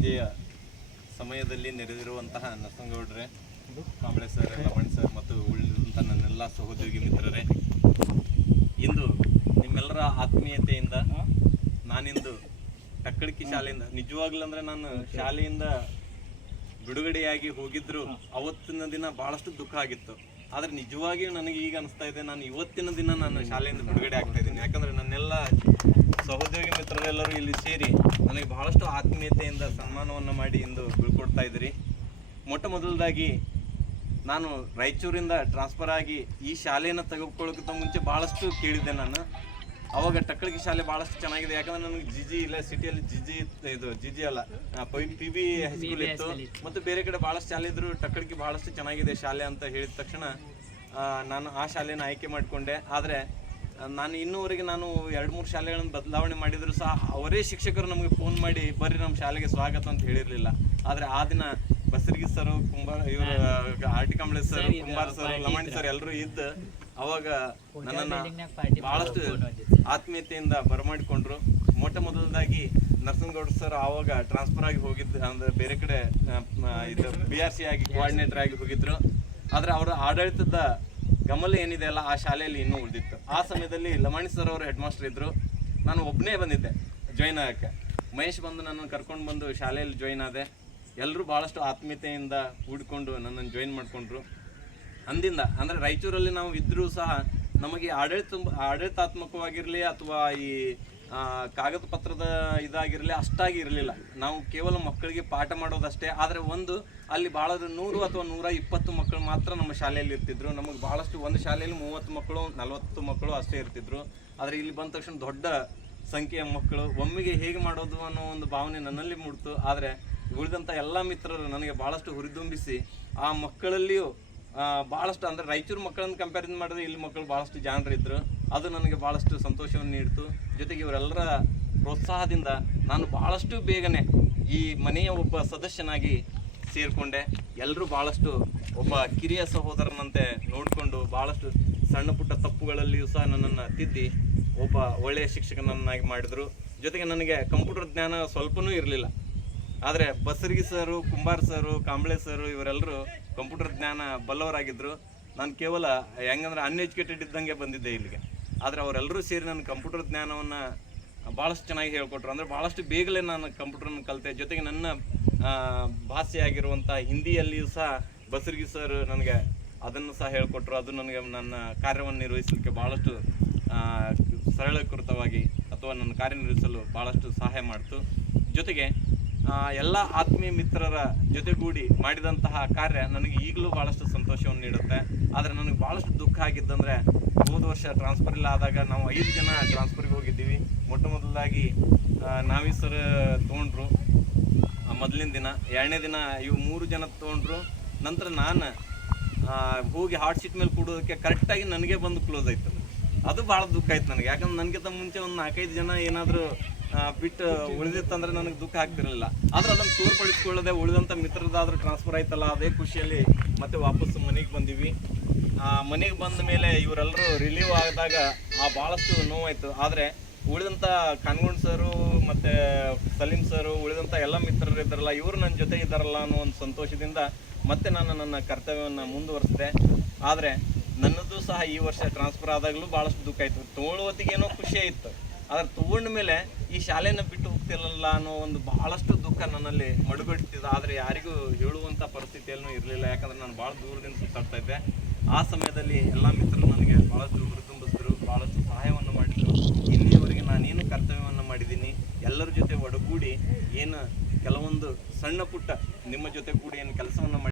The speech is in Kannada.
ಸಂಜೆಯ ಸಮಯದಲ್ಲಿ ನೆರೆದಿರುವಂತಹ ನರಸಂಗೌಡ್ರೆ, ಕಾಂಬ್ಳೆ ಸರ್, ಲಮಣ್ ಸರ್ ಮತ್ತು ಉಳಿದಂಥ ನನ್ನೆಲ್ಲ ಸಹೋದ್ಯೋಗಿ ಮಿತ್ರರೇ, ಇಂದು ನಿಮ್ಮೆಲ್ಲರ ಆತ್ಮೀಯತೆಯಿಂದ ನಾನಿಂದು ಟಕ್ಕಳಕಿ ಶಾಲೆಯಿಂದ ನಿಜವಾಗ್ಲೂ ಅಂದರೆ ನಾನು ಶಾಲೆಯಿಂದ ಬಿಡುಗಡೆಯಾಗಿ ಹೋಗಿದ್ರು ಅವತ್ತಿನ ದಿನ ಭಾಳಷ್ಟು ದುಃಖ ಆಗಿತ್ತು. ಆದರೆ ನಿಜವಾಗಿಯೂ ನನಗೆ ಈಗ ಅನಿಸ್ತಾ ಇದೆ, ನಾನು ಇವತ್ತಿನ ದಿನ ನಾನು ಶಾಲೆಯಿಂದ ಬಿಡುಗಡೆ ಆಗ್ತಾ ಇದ್ದೀನಿ. ಯಾಕಂದರೆ ನನ್ನೆಲ್ಲ ಸಹೋದ್ಯೋಗಿ ಮಿತ್ರರೆಲ್ಲರೂ ಇಲ್ಲಿ ಸೇರಿ ನನಗೆ ಬಹಳಷ್ಟು ಆತ್ಮೀಯತೆಯಿಂದ ಸನ್ಮಾನವನ್ನು ಮಾಡಿ ಇಂದು ಬೀಳ್ಕೊಡ್ತಾ ಇದ್ದೀರಿ. ಮೊಟ್ಟ ಮೊದಲದಾಗಿ ನಾನು ರಾಯಚೂರಿಂದ ಟ್ರಾನ್ಸ್ಫರ್ ಆಗಿ ಈ ಶಾಲೆಯನ್ನು ತೆಗೆದುಕೊಳ್ಳೋಕ್ಕಿಂತ ಮುಂಚೆ ಭಾಳಷ್ಟು ಕೇಳಿದ್ದೆ. ನಾನು ಅವಾಗ ಟಕ್ಕಳಕಿ ಶಾಲೆ ಭಾಳಷ್ಟು ಚೆನ್ನಾಗಿದೆ. ಯಾಕಂದರೆ ನನಗೆ ಜಿಜಿ ಇಲ್ಲ, ಸಿಟಿಯಲ್ಲಿ ಜಿಜಿ ಅಲ್ಲ, PB ಹೈಸ್ಕೂಲ್ ಇತ್ತು ಮತ್ತು ಬೇರೆ ಕಡೆ ಭಾಳಷ್ಟು ಶಾಲೆ ಇದ್ರು. ಟಕ್ಕಳಕಿ ಭಾಳಷ್ಟು ಚೆನ್ನಾಗಿದೆ ಶಾಲೆ ಅಂತ ಹೇಳಿದ ತಕ್ಷಣ ನಾನು ಆ ಶಾಲೆಯನ್ನು ಆಯ್ಕೆ ಮಾಡಿಕೊಂಡೆ. ಆದರೆ ನಾನು ಇನ್ನೂವರೆಗೆ ನಾನು 2-3 ಶಾಲೆಗಳನ್ನು ಬದಲಾವಣೆ ಮಾಡಿದ್ರು ಸಹ ಅವರೇ ಶಿಕ್ಷಕರು ನಮಗೆ ಫೋನ್ ಮಾಡಿ ಬರ್ರಿ ನಮ್ಮ ಶಾಲೆಗೆ ಸ್ವಾಗತ ಅಂತ ಹೇಳಿರಲಿಲ್ಲ. ಆದರೆ ಆ ದಿನ ಬಸರ್ಗಿ ಸರ್, ಇವರು RT Kamble sir, Kumbar sir, Laman sir ಎಲ್ಲರೂ ಇದ್ದು ಅವಾಗ ನನ್ನನ್ನು ಭಾಳಷ್ಟು ಆತ್ಮೀಯತೆಯಿಂದ ಬರಮಾಡಿಕೊಂಡ್ರು. ಮೊಟ್ಟ ಮೊದಲದಾಗಿ ನರಸಂಗೌಡ ಸರ್ ಆವಾಗ ಟ್ರಾನ್ಸ್ಫರ್ ಆಗಿ ಹೋಗಿದ್ದು, ಅಂದರೆ ಬೇರೆ ಕಡೆ ಇದು BRC ಆಗಿ ಕೋಆರ್ಡಿನೇಟರ್ ಆಗಿ ಹೋಗಿದ್ರು. ಆದರೆ ಅವರ ಆಡಳಿತದ ಗಮಲ ಏನಿದೆ ಅಲ್ಲ ಆ ಶಾಲೆಯಲ್ಲಿ ಇನ್ನೂ ಉಳಿದಿತ್ತು. ಆ ಸಮಯದಲ್ಲಿ ಲಮಣ್ ಸರ್ ಅವರು ಹೆಡ್ ಮಾಸ್ಟರ್ ಇದ್ದರು. ನಾನು ಒಬ್ಬನೇ ಬಂದಿದ್ದೆ ಜಾಯ್ನ್ ಆಗೋಕ್ಕೆ. ಮಹೇಶ್ ಬಂದು ನನ್ನನ್ನು ಕರ್ಕೊಂಡು ಬಂದು ಶಾಲೆಯಲ್ಲಿ ಜಾಯ್ನ್ ಆದೆ. ಎಲ್ಲರೂ ಭಾಳಷ್ಟು ಆತ್ಮೀಯತೆಯಿಂದ ಕೂಡಿಕೊಂಡು ನನ್ನನ್ನು ಜಾಯ್ನ್ ಮಾಡಿಕೊಂಡ್ರು. ಅಂದಿಂದ ಅಂದರೆ ರಾಯಚೂರಲ್ಲಿ ನಾವು ಇದ್ದರೂ ಸಹ ನಮಗೆ ಆಡಳಿತಾತ್ಮಕವಾಗಿರಲಿ ಅಥವಾ ಈ ಕಾಗದ ಪತ್ರದ ಇದಾಗಿರಲಿ ಅಷ್ಟಾಗಿ ಇರಲಿಲ್ಲ. ನಾವು ಕೇವಲ ಮಕ್ಕಳಿಗೆ ಪಾಠ ಮಾಡೋದಷ್ಟೇ. ಆದರೆ ಅಲ್ಲಿ ಭಾಳ 100 ಅಥವಾ 120 ಮಕ್ಕಳು ಮಾತ್ರ ನಮ್ಮ ಶಾಲೆಯಲ್ಲಿ ಇರ್ತಿದ್ರು. ನಮಗೆ ಭಾಳಷ್ಟು ಒಂದು ಶಾಲೆಯಲ್ಲಿ 30 ಮಕ್ಕಳು 40 ಮಕ್ಕಳು ಅಷ್ಟೇ ಇರ್ತಿದ್ರು. ಆದರೆ ಇಲ್ಲಿ ಬಂದ ತಕ್ಷಣ ದೊಡ್ಡ ಸಂಖ್ಯೆಯ ಮಕ್ಕಳು ಒಮ್ಮೆಗೆ ಹೇಗೆ ಮಾಡೋದು ಅನ್ನೋ ಒಂದು ಭಾವನೆ ನನ್ನಲ್ಲಿ ಮೂಡ್ತು. ಆದರೆ ಉಳಿದಂಥ ಎಲ್ಲ ಮಿತ್ರರು ನನಗೆ ಭಾಳಷ್ಟು ಹುರಿದುಂಬಿಸಿ ಆ ಮಕ್ಕಳಲ್ಲಿಯೂ ಭಾಳಷ್ಟು ಅಂದರೆ ರಾಯಚೂರು ಮಕ್ಕಳನ್ನು ಕಂಪ್ಯಾರಿಸನ್ ಮಾಡಿದ್ರೆ ಇಲ್ಲಿ ಮಕ್ಕಳು ಭಾಳಷ್ಟು ಜಾಣರಿದ್ದರು. ಅದು ನನಗೆ ಭಾಳಷ್ಟು ಸಂತೋಷವನ್ನು ನೀಡಿತು. ಜೊತೆಗೆ ಇವರೆಲ್ಲರ ಪ್ರೋತ್ಸಾಹದಿಂದ ನಾನು ಭಾಳಷ್ಟು ಬೇಗನೆ ಈ ಮನೆಯ ಒಬ್ಬ ಸದಸ್ಯನಾಗಿ ಸೇರಿಕೊಂಡೆ. ಎಲ್ಲರೂ ಭಾಳಷ್ಟು ಒಬ್ಬ ಕಿರಿಯ ಸಹೋದರನಂತೆ ನೋಡಿಕೊಂಡು ಭಾಳಷ್ಟು ಸಣ್ಣ ಪುಟ್ಟ ತಪ್ಪುಗಳಲ್ಲಿಯೂ ಸಹ ನನ್ನನ್ನು ತಿದ್ದಿ ಒಬ್ಬ ಒಳ್ಳೆಯ ಶಿಕ್ಷಕನನ್ನಾಗಿ ಮಾಡಿದರು. ಜೊತೆಗೆ ನನಗೆ ಕಂಪ್ಯೂಟರ್ ಜ್ಞಾನ ಸ್ವಲ್ಪನೂ ಇರಲಿಲ್ಲ. ಆದರೆ ಬಸರ್ಗಿ ಸರು, ಕುಂಬಾರ್ ಸರು, ಕಾಂಬ್ಳೆ ಸರು ಇವರೆಲ್ಲರೂ ಕಂಪ್ಯೂಟರ್ ಜ್ಞಾನ ಬಲ್ಲವರಾಗಿದ್ದರು. ನಾನು ಕೇವಲ ಹೆಂಗಂದ್ರೆ ಅನ್ಎಜುಕೇಟೆಡ್ ಇದ್ದಂಗೆ ಬಂದಿದ್ದೆ ಇಲ್ಲಿಗೆ. ಆದರೆ ಅವರೆಲ್ಲರೂ ಸೇರಿ ನನ್ನ ಕಂಪ್ಯೂಟರ್ ಜ್ಞಾನವನ್ನು ಭಾಳಷ್ಟು ಚೆನ್ನಾಗಿ ಹೇಳ್ಕೊಟ್ರು. ಅಂದರೆ ಭಾಳಷ್ಟು ಬೇಗಲೇ ನಾನು ಕಂಪ್ಯೂಟರ್ನ ಕಲಿತೆ. ಜೊತೆಗೆ ನನ್ನ ಭಾಷೆಯಾಗಿರುವಂಥ ಹಿಂದಿಯಲ್ಲಿಯೂ ಸಹ ಬಸರ್ಗಿ ಸರ್ ನನಗೆ ಅದನ್ನು ಸಹ ಹೇಳ್ಕೊಟ್ರು. ಅದು ನನಗೆ ನನ್ನ ಕಾರ್ಯವನ್ನು ನಿರ್ವಹಿಸಲಿಕ್ಕೆ ಭಾಳಷ್ಟು ಸರಳೀಕೃತವಾಗಿ ಅಥವಾ ನನ್ನ ಕಾರ್ಯನಿರ್ವಹಿಸಲು ಭಾಳಷ್ಟು ಸಹಾಯ ಮಾಡಿತು. ಜೊತೆಗೆ ಎಲ್ಲ ಆತ್ಮೀಯ ಮಿತ್ರರ ಜೊತೆಗೂಡಿ ಮಾಡಿದಂತಹ ಕಾರ್ಯ ನನಗೆ ಈಗಲೂ ಭಾಳಷ್ಟು ಸಂತೋಷವನ್ನು ನೀಡುತ್ತೆ. ಆದರೆ ನನಗೆ ಭಾಳಷ್ಟು ದುಃಖ ಆಗಿದ್ದಂದರೆ ಹೋದ ವರ್ಷ ಟ್ರಾನ್ಸ್ಫರ್ ಇಲ್ಲ ಆದಾಗ ನಾವು 5 ಜನ ಟ್ರಾನ್ಸ್ಫರ್ಗೆ ಹೋಗಿದ್ದೀವಿ. ಮೊಟ್ಟ ಮೊದಲಾಗಿ ನಾವೀ ಸರ್ ತೊಗೊಂಡ್ರು ಮೊದಲಿನ ದಿನ. 2ನೇ ದಿನ ಇವು 3 ಜನ ತೊಗೊಂಡ್ರು. ನಂತರ ನಾನು ಹೋಗಿ ಹಾಟ್ ಶೀಟ್ ಮೇಲೆ ಕೂಡೋದಕ್ಕೆ ಕರೆಕ್ಟಾಗಿ ನನಗೆ ಬಂದು ಕ್ಲೋಸ್ ಆಯಿತು. ಅದು ಭಾಳ ದುಃಖ ಆಯ್ತು ನನಗೆ. ಯಾಕಂದ್ರೆ ನನಗಿಂತ ಮುಂಚೆ ಒಂದು 4-5 ಜನ ಏನಾದರೂ ಬಿಟ್ಟು ಉಳಿದಿತ್ತಂದ್ರೆ ನನಗೆ ದುಃಖ ಆಗ್ತಿರಲಿಲ್ಲ. ಆದರೆ ಅದನ್ನು ತೋರ್ಪಡಿಸ್ಕೊಳ್ಳದೆ ಉಳಿದಂಥ ಮಿತ್ರರದಾದರೂ ಟ್ರಾನ್ಸ್ಫರ್ ಆಯ್ತಲ್ಲ ಅದೇ ಖುಷಿಯಲ್ಲಿ ಮತ್ತೆ ವಾಪಸ್ ಮನೆಗೆ ಬಂದೀವಿ. ಮನೆಗೆ ಬಂದ ಮೇಲೆ ಇವರೆಲ್ಲರೂ ರಿಲೀವ್ ಆದಾಗ ಭಾಳಷ್ಟು ನೋವಾಯಿತು. ಆದರೆ ಉಳಿದಂಥ ಕಾನ್ಗೊಂಡ್ ಸರು ಮತ್ತು ಸಲೀಂ ಸರು ಉಳಿದಂಥ ಎಲ್ಲ ಮಿತ್ರರು ಇದ್ದಾರಲ್ಲ ಇವರು ನನ್ನ ಜೊತೆ ಇದ್ದಾರಲ್ಲ ಅನ್ನೋ ಒಂದು ಸಂತೋಷದಿಂದ ಮತ್ತೆ ನಾನು ನನ್ನ ಕರ್ತವ್ಯವನ್ನು ಮುಂದುವರಿಸಿದೆ. ಆದರೆ ನನ್ನದು ಸಹ ಈ ವರ್ಷ ಟ್ರಾನ್ಸ್ಫರ್ ಆದಾಗಲೂ ಭಾಳಷ್ಟು ದುಃಖ ಆಯಿತು. ತೊಗೊಳ್ಳೋತ್ತಿಗೇನೋ ಖುಷಿ ಇತ್ತು. ಆದರೆ ತೊಗೊಂಡ ಮೇಲೆ ಈ ಶಾಲೆಯನ್ನು ಬಿಟ್ಟು ಹೋಗ್ತಿರಲ್ಲ ಅನ್ನೋ ಒಂದು ಭಾಳಷ್ಟು ದುಃಖ ನನ್ನಲ್ಲಿ ಮಡುಗಟ್ಟಿದೆ. ಆದರೆ ಯಾರಿಗೂ ಹೇಳುವಂಥ ಪರಿಸ್ಥಿತಿಯಲ್ಲೂ ಇರಲಿಲ್ಲ. ಯಾಕಂದರೆ ನಾನು ಭಾಳ ದೂರದಿಂದ ಸುತ್ತಾಡ್ತಾ ಇದ್ದೆ. ಆ ಸಮಯದಲ್ಲಿ ಎಲ್ಲ ಮಿತ್ರರು ನನಗೆ ಭಾಳಷ್ಟು ಹುರಿದುಂಬಿಸಿದ್ರು, ಭಾಳಷ್ಟು ಸಹಾಯವನ್ನು ಮಾಡಿದರು. ಇಲ್ಲಿಯವರೆಗೆ ನಾನೇನು ಕರ್ತವ್ಯವನ್ನು ಮಾಡಿದ್ದೀನಿ ಎಲ್ಲರ ಜೊತೆ ಒಡಗೂಡಿ ಏನು ಕೆಲವೊಂದು ಸಣ್ಣ ಪುಟ್ಟ ನಿಮ್ಮ ಜೊತೆ ಕೂಡಿ ಏನು ಕೆಲಸವನ್ನು ಮಾಡಿ